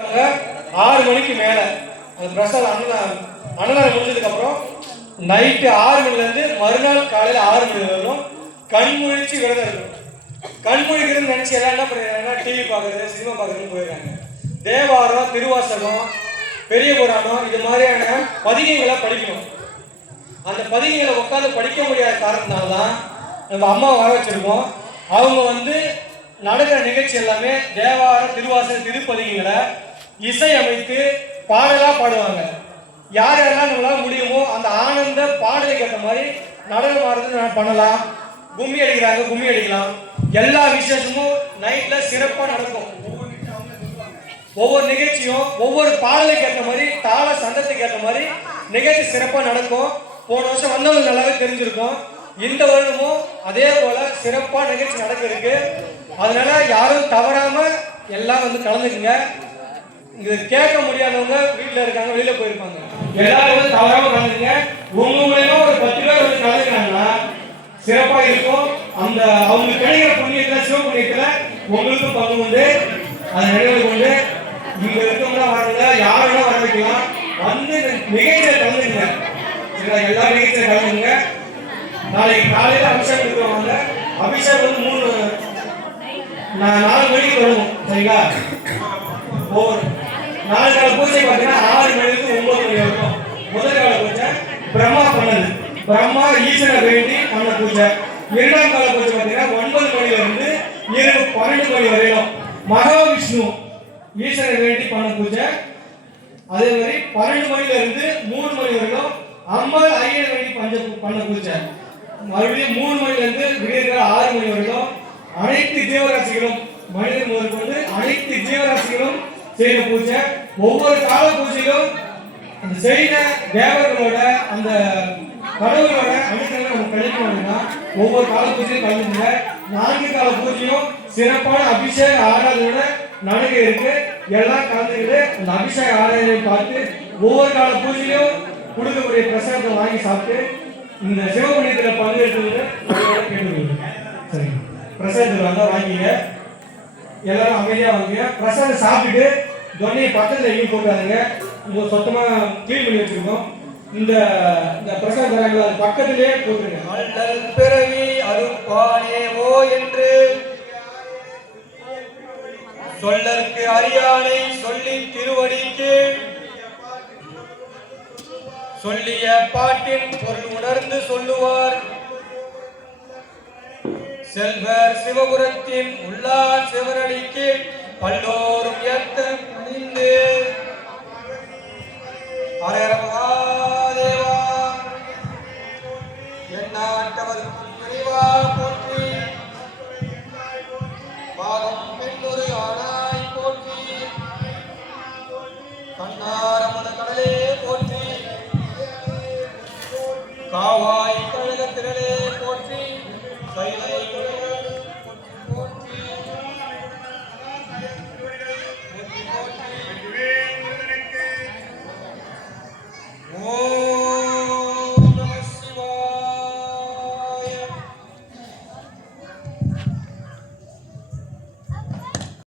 6 மணிக்கு மேலே அந்த பிரசாதம் அன்னதானம் முடிஞ்சதுக்கப்புறம் நைட்டு 6 மணிலேருந்து மறுநாள் காலையில் 6 மணி வரணும் கண்முழிச்சு விரதம் இருக்கும். கண்முழிக்கிறதுன்னு நினச்சி எல்லாம் என்ன பண்ணிடுறாங்கன்னா டிவி பார்க்குறது, சினிமா பார்க்குறதுன்னு போயிடுறாங்க. தேவாரம், திருவாசகம், பெரிய புராணம் இது மாதிரியான பதிகங்களை படிக்கணும். அந்த பதிகங்களை உட்காந்து படிக்க முடியாத காரணத்தினால தான் நம்ம அம்மா வர வச்சிருக்கோம். அவங்க நடக்கிற நிகழ்ச்சி எல்லாமே தேவாரம், திருவாசகம், திருப்பதிகளை இசை அமைத்து பாடலாக பாடுவாங்க. யார் யாரெல்லாம் நம்மளால முடியுமோ அந்த ஆனந்த பாடலுக்கு ஏற்ற மாதிரி நடனம் ஆடுறது பண்ணலாம். கும்மி அடிக்கிறாங்க, கும்மி அடிக்கலாம். எல்லா விசேஷமும் நைட்ல சிறப்பாக நடக்கும். ஒவ்வொரு நிகழ்ச்சியும் ஒவ்வொரு பாடலுக்கு ஏற்ற மாதிரி தாள சந்தத்துக்கு ஏற்ற மாதிரி நிகழ்ச்சி சிறப்பாக நடக்கும். போன வருஷம் வந்தவங்க நல்லாவே தெரிஞ்சிருக்கும். இந்த வருடமும் அதே போல சிறப்பாக நிகழ்ச்சி நடக்க இருக்கு. அதனால யாரும் தவறாம எல்லாம் கலந்துக்குங்க. இது கேட்க முடியாதவங்க வீட்டில் இருக்காங்க, வெளியில போயிருப்பாங்க, எல்லாரும் தவறாம கலந்துங்க. உங்க மூலமா ஒரு 10 பேர் கலந்துக்கிறாங்கன்னா சிறப்பாக இருக்கும். அந்த அவங்களுக்கு கிடைக்கிற புண்ணியத்துல, சிவ புண்ணியத்துல உங்களுக்கும் பங்கு உண்டு. அதை நிறைவேறி கொண்டு இங்க இருக்கவங்க வரல, யாரும் வர வைக்கலாம். நிகழ்ச்சியை கலந்துங்க. எல்லா நிகழ்ச்சியும் கலந்துங்க. நாளைக்கு காலையில அபிஷேகம் எடுத்துவாங்க. அபிஷேகம் 4 மணிக்கு தொடங்கும். சரிங்களா? ஒவ்வொரு 4 கால பூஜை பார்த்தீங்கன்னா 6 மணிக்கு 9 மணி வரைக்கும். முதல் கால பூஜை பிரம்மா பண்ணது, பிரம்மா ஈஸ்வரனை வேண்டி பண்ண பூஜை. 2ஆம் கால பூஜை பார்த்தீங்கன்னா 9 மணில இருந்து இரவு 12 மணி வரையிலும் மகாவிஷ்ணு ஈஸ்வரனை வேண்டி பண்ண பூஜை. அதே மாதிரி 12 மணில இருந்து 3 மணி வரைக்கும் அம்மா ஐயர் வேண்டி பண்ண பூஜை. மறுபடியும் 3 மணில இருந்து விடியற்கால 6 மணி வரைக்கும் அனைத்து ஜீவராசிகளும் மனிதன் முதற்கொண்டு அனைத்து ஜீவராசிகளும் செய்த பூஜை. ஒவ்வொரு கால பூஜையிலும் அந்த செய்த தேவர்களோட அந்த கடவுளோட அனுகிரகம் நமக்கு கிடைக்கும் அப்படின்னா ஒவ்வொரு கால பூஜையும் கலந்துங்க. 4 கால பூஜையும் சிறப்பான அபிஷேக ஆராதனையோட நடக்க இருக்கு. எல்லாம் கலந்துக்கிட்டு அந்த அபிஷேக ஆராதனையை பார்த்து ஒவ்வொரு கால பூஜையிலும் கொடுக்கக்கூடிய பிரசாதத்தை வாங்கி சாப்பிட்டு இந்த சிவபுண்ணியத்தில் பங்கேற்கிறது கேட்டுக்கொள்ளுங்க. சரி, பிரசாதத்தில் வந்தால் வாங்கிங்க. எல்லாரும் அமைதியாக வாங்குங்க. பிரசாதம் சாப்பிட்டுட்டு தொன்னையை பக்கத்தில் எங்கேயும் போட்டாருங்க. இங்கே சொத்தமாக கிளீன் பண்ணி வச்சுருக்கோம். இந்த பிரசாதம் தராங்களா அது பக்கத்திலே போட்டுருங்க. அண்டல் பிறவி அருப்பானே ஓ என்று சொல்லற்கு அறியானை சொல்லி திருவடிக்கு சொல்லிய பாட்டின் பொருள் உணர்ந்து சொல்லுவார் செல்வர் சிவபுரத்தின் உள்ளார் சிவனடிக்கு பல்லோரும் ஏத்த பணிந்து அரேவா எண்ணாட்டவருக்கும் இறைவா போற்றி பாகம் பெண்ணொரு ஆனாய் போற்றி கண்ணாரமத கடலே போற்றி காவாய் கழக திரளே போற்றி கைலை